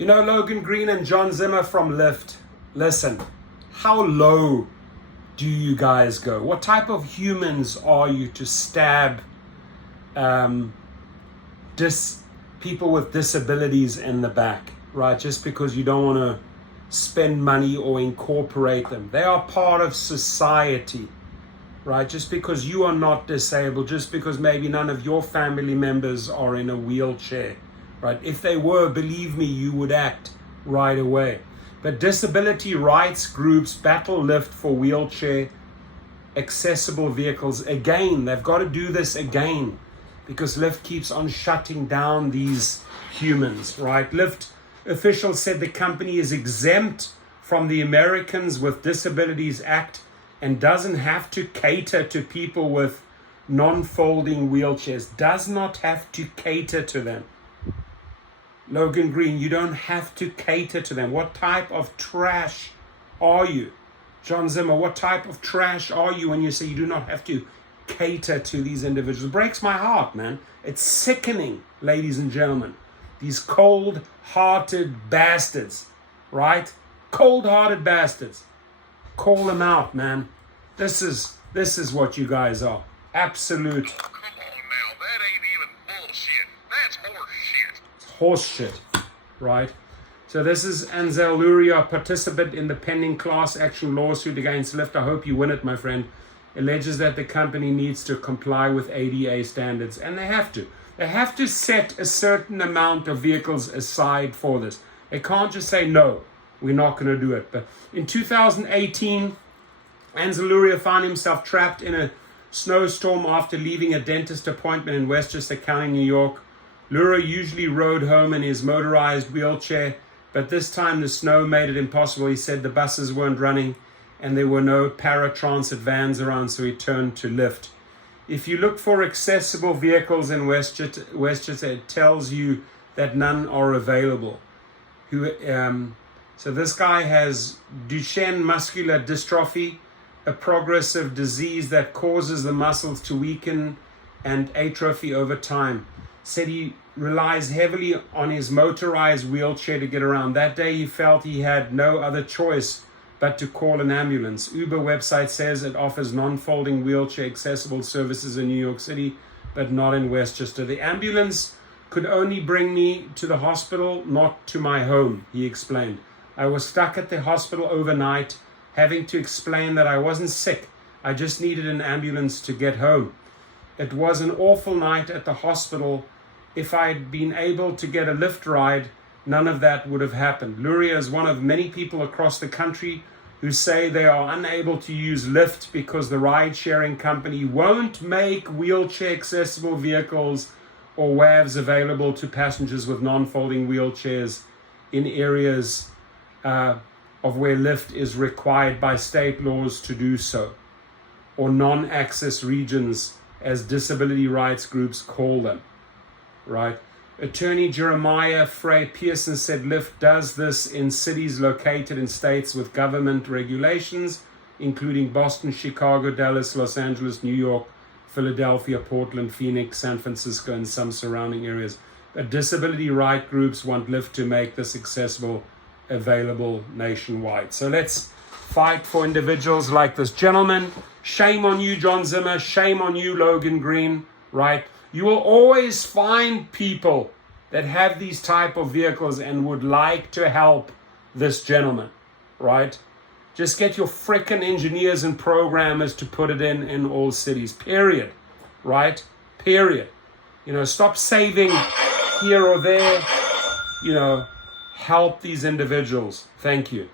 You know, Logan Green and John Zimmer from Lyft, listen, how low do you guys go? What type of humans are you to stab people with disabilities in the back, right? Just because you don't want to spend money or incorporate them. They are part of society, right? Just because you are not disabled, just because maybe none of your family members are in a wheelchair, right? If they were, believe me, you would act right away. But disability rights groups battle Lyft for wheelchair accessible vehicles again. They've got to do this again because Lyft keeps on shutting down these humans, right? Lyft officials said the company is exempt from the Americans with Disabilities Act and doesn't have to cater to people with non-folding wheelchairs. Does not have to cater to them. Logan Green, you don't have to cater to them. What type of trash are you? John Zimmer, what type of trash are you when you say you do not have to cater to these individuals? It breaks my heart, man. It's sickening, ladies and gentlemen. These cold-hearted bastards, right? Cold-hearted bastards. Call them out, man. This is what you guys are. Absolute. Oh, come on now, that ain't even bullshit. That's horse shit. Horse shit, right? So this is Anzel Luria, participant in the pending class action lawsuit against Lyft. I hope you win it, my friend. Alleges that the company needs to comply with ADA standards, and they have to. They have to set a certain amount of vehicles aside for this. They can't just say, no, we're not going to do it. But in 2018, Anzel Luria found himself trapped in a snowstorm after leaving a dentist appointment in Westchester County, New York. Luria usually rode home in his motorized wheelchair, but this time the snow made it impossible. He said the buses weren't running and there were no paratransit vans around, so he turned to Lyft. If you look for accessible vehicles in Westchester, it tells you that none are available. So this guy has Duchenne muscular dystrophy, a progressive disease that causes the muscles to weaken and atrophy over time. Said he relies heavily on his motorized wheelchair to get around. That day he felt he had no other choice but to call an ambulance. Uber website says it offers non-folding wheelchair accessible services in New York City, but not in Westchester. The ambulance could only bring me to the hospital, not to my home, he explained. I was stuck at the hospital overnight, having to explain that I wasn't sick. I just needed an ambulance to get home. It was an awful night at the hospital. If I'd been able to get a Lyft ride, none of that would have happened. Luria is one of many people across the country who say they are unable to use Lyft because the ride-sharing company won't make wheelchair accessible vehicles or WAVs available to passengers with non-folding wheelchairs in areas of where Lyft is required by state laws to do so, or non-access regions, as disability rights groups call them, right? Attorney Jeremiah Frey Pearson said Lyft does this in cities located in states with government regulations, including Boston, Chicago, Dallas, Los Angeles, New York, Philadelphia, Portland, Phoenix, San Francisco, and some surrounding areas. But disability right groups want Lyft to make this accessible, available nationwide. So let's fight for individuals like this gentleman. Shame on you, John Zimmer. Shame on you, Logan Green, right? You will always find people that have these type of vehicles and would like to help this gentleman, right? Just get your frickin' engineers and programmers to put it in all cities, period, right? Period. You know, stop saving here or there, you know, help these individuals. Thank you.